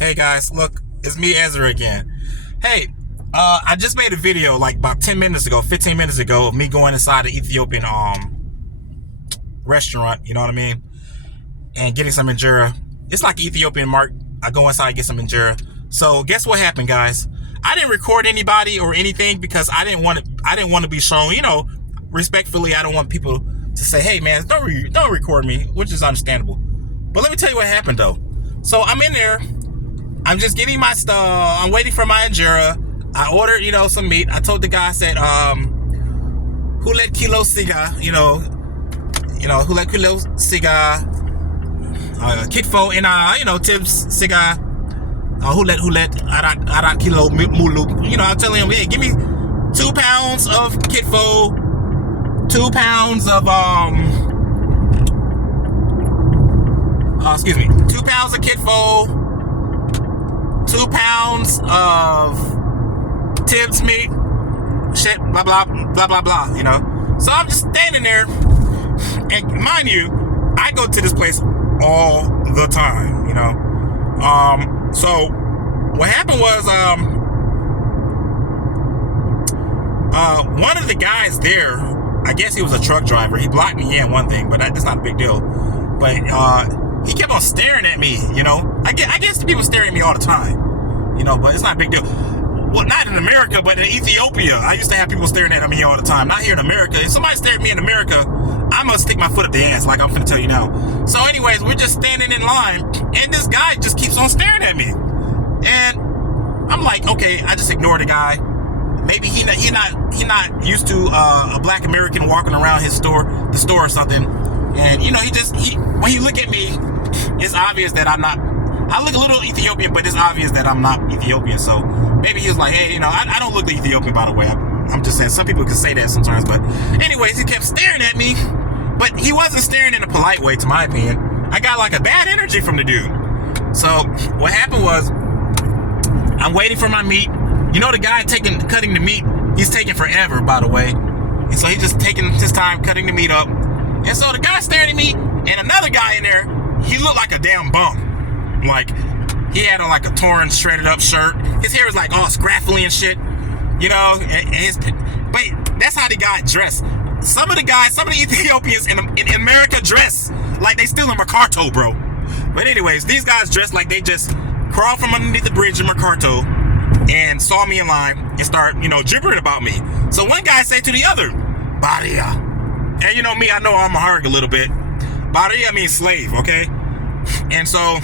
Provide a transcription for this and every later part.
Hey guys, look, it's me, Ezra, again. Hey, I just made a video like about 10 minutes ago, 15 minutes ago of me going inside the Ethiopian restaurant, you know what I mean? And getting some injera. It's like Ethiopian mark. I go inside, get some injera. So guess what happened, guys? I didn't record anybody or anything because I didn't want to be shown, respectfully. I don't want people to say, "Hey man, don't record me," which is understandable. But let me tell you what happened though. So I'm in there. I'm just getting my stuff. I'm waiting for my injera. I ordered, some meat. I told the guy, I said, hulet kilo siga, hulet kilo siga, kitfo ina, tips siga, hulet arat kilo mulu. I'm telling him, hey, give me 2 pounds of kitfo, 2 pounds of 2 pounds of kitfo, 2 pounds of Tibbs meat, shit, blah, blah, blah, blah, blah, So I'm just standing there, and mind you, I go to this place all the time, So what happened was, one of the guys there, I guess he was a truck driver. He blocked me in, one thing, but that's not a big deal. But he kept on staring at me, I guess the people stare at me all the time, but it's not a big deal. Well, not in America, but in Ethiopia, I used to have people staring at me all the time. Not here in America. If somebody stared at me in America, I must stick my foot up the ass, like I'm finna tell you now. So anyways, we're just standing in line, and this guy just keeps on staring at me. And I'm like, okay, I just ignore the guy. Maybe he not used to a black American walking around the store or something. And when he look at me, it's obvious that I look a little Ethiopian, but it's obvious that I'm not Ethiopian. So maybe he was like, hey, I don't look Ethiopian, by the way. I'm just saying, some people can say that sometimes. But anyways, he kept staring at me, but he wasn't staring in a polite way, to my opinion. I got like a bad energy from the dude. So what happened was, I'm waiting for my meat. The guy cutting the meat, he's taking forever, by the way. And so he's just taking his time cutting the meat up. And so the guy staring at me, and another guy in there, he looked like a damn bum. Like, he had on like a torn, shredded up shirt. His hair was like all scraffly and shit, but that's how the guy dressed. Some of the Ethiopians in America dress like they still in Mercato, bro. But anyways, these guys dress like they just crawled from underneath the bridge in Mercato and saw me in line and start, gibbering about me. So one guy said to the other, Baria. And me, I know I'm Amharic a little bit. Baria means slave, okay? And so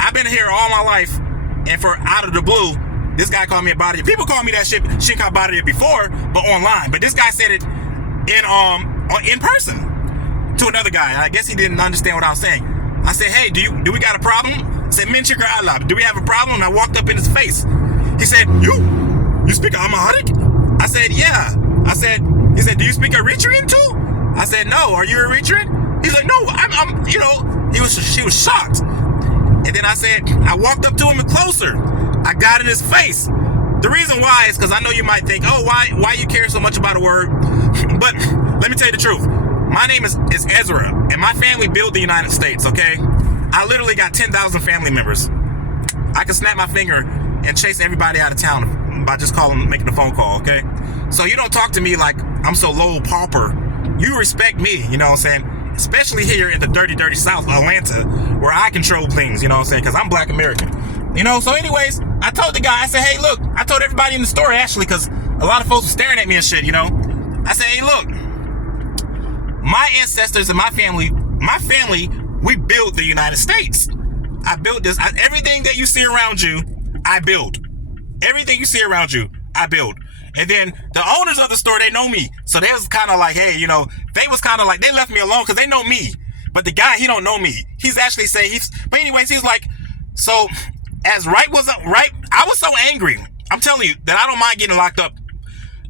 I've been here all my life, and for out of the blue, this guy called me a Baria. People call me that shit called Baria before, but online. But this guy said it in person to another guy. I guess he didn't understand what I was saying. I said, hey, do we got a problem? I said, Minchika Allah, do we have a problem? And I walked up in his face. He said, you speak Amharic? I said, yeah. He said, do you speak Eritrean too? I said, no. Are you Eritrean? He's like, no, I'm she was shocked. And then I walked up to him and closer. I got in his face. The reason why is because I know you might think, oh, why you care so much about a word? But let me tell you the truth. My name is Ezra, and my family built the United States, okay? I literally got 10,000 family members. I can snap my finger and chase everybody out of town by just making a phone call, okay? So you don't talk to me like I'm so low pauper. You respect me, you know what I'm saying? Especially here in the dirty, dirty South, Atlanta, where I control things, you know what I'm saying? Because I'm black American. So anyways, I told the guy, I said, hey, look, I told everybody in the store, actually, because a lot of folks were staring at me and shit, I said, hey, look, my ancestors and my family, we built the United States. I built this. Everything that you see around you, I built. Everything you see around you, I built. And then the owners of the store, they know me. So they was kind of like, hey, they was kind of like, they left me alone because they know me. But the guy, he don't know me. He's actually saying, but anyways, he's like, so as right, I was so angry. I'm telling you that I don't mind getting locked up.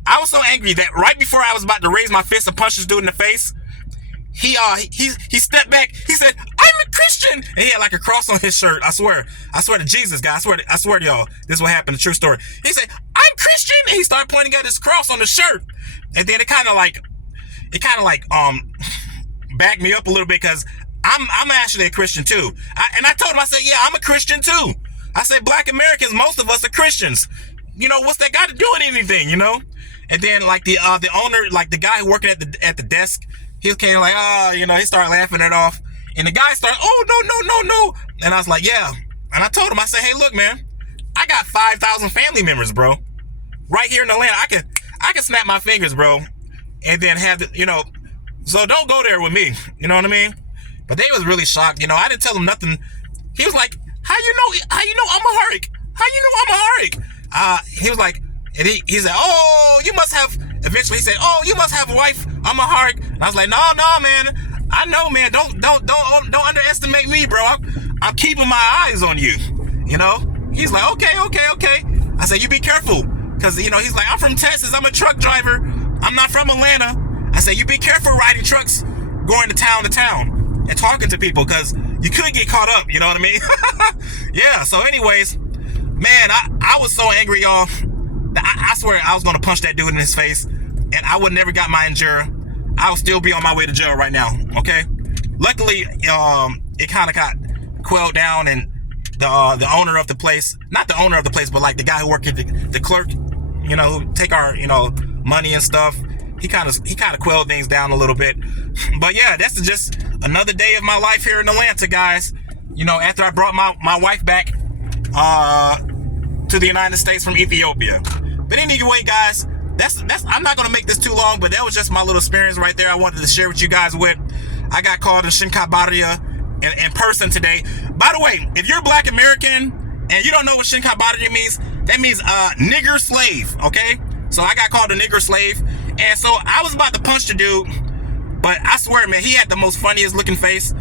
I was so angry that right before I was about to raise my fist and punch this dude in the face, he stepped back. He said, I'm a Christian. And he had like a cross on his shirt. I swear to Jesus, guys. I swear to y'all. This is what happened. A true story. He said, I'm Christian. And he started pointing at his cross on the shirt. And then it kind of like backed me up a little bit because I'm actually a Christian too. And I told him, I said, yeah, I'm a Christian too. I said, black Americans, most of us are Christians. You know, what's that got to do with anything, you know? And then like the owner, like the guy working at the desk, he came like, oh, you know, he started laughing it off. And the guy started, oh, no. And I was like, yeah. And I told him, I said, hey, look, man, I got 5,000 family members, bro. Right here in Atlanta. I can snap my fingers, bro. And then have the, you know, so don't go there with me. You know what I mean? But they was really shocked. You know, I didn't tell them nothing. He was like, how you know I'm a Harik? How you know I'm a Harik? He was like, and he said, oh, you must have, eventually he said, oh, you must have a wife. I'm a Harik. And I was like, no, man. I know, man. Don't underestimate me, bro. I'm keeping my eyes on you. You know? He's like, okay. I said, you be careful. Cause, you know, he's like, I'm from Texas. I'm a truck driver. I'm not from Atlanta. I said, you be careful riding trucks, going to town and talking to people, cause you could get caught up. You know what I mean? Yeah. So anyways, man, I was so angry, y'all. I swear I was going to punch that dude in his face, and I would never got my injure. I would still be on my way to jail right now. Okay. Luckily, it kind of got quelled down, and the owner of the place, not the owner of the place, but like the guy who worked at the clerk, you know, who take our, you know, money and stuff. He kind of quelled things down a little bit. But yeah, that's just another day of my life here in Atlanta, guys. You know, after I brought my wife back to the United States from Ethiopia. But anyway, guys, that's I'm not gonna make this too long, but that was just my little experience right there. I wanted to share with you guys with. I got called in Shinkabaria in person today. By the way, if you're a black American and you don't know what Shinkabaria means, that means nigger slave, okay? So I got called a nigger slave. And so I was about to punch the dude, but I swear, man, he had the most funniest looking face.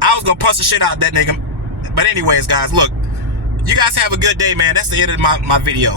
I was gonna punch the shit out of that nigga. But anyways, guys, look, you guys have a good day, man. That's the end of my video.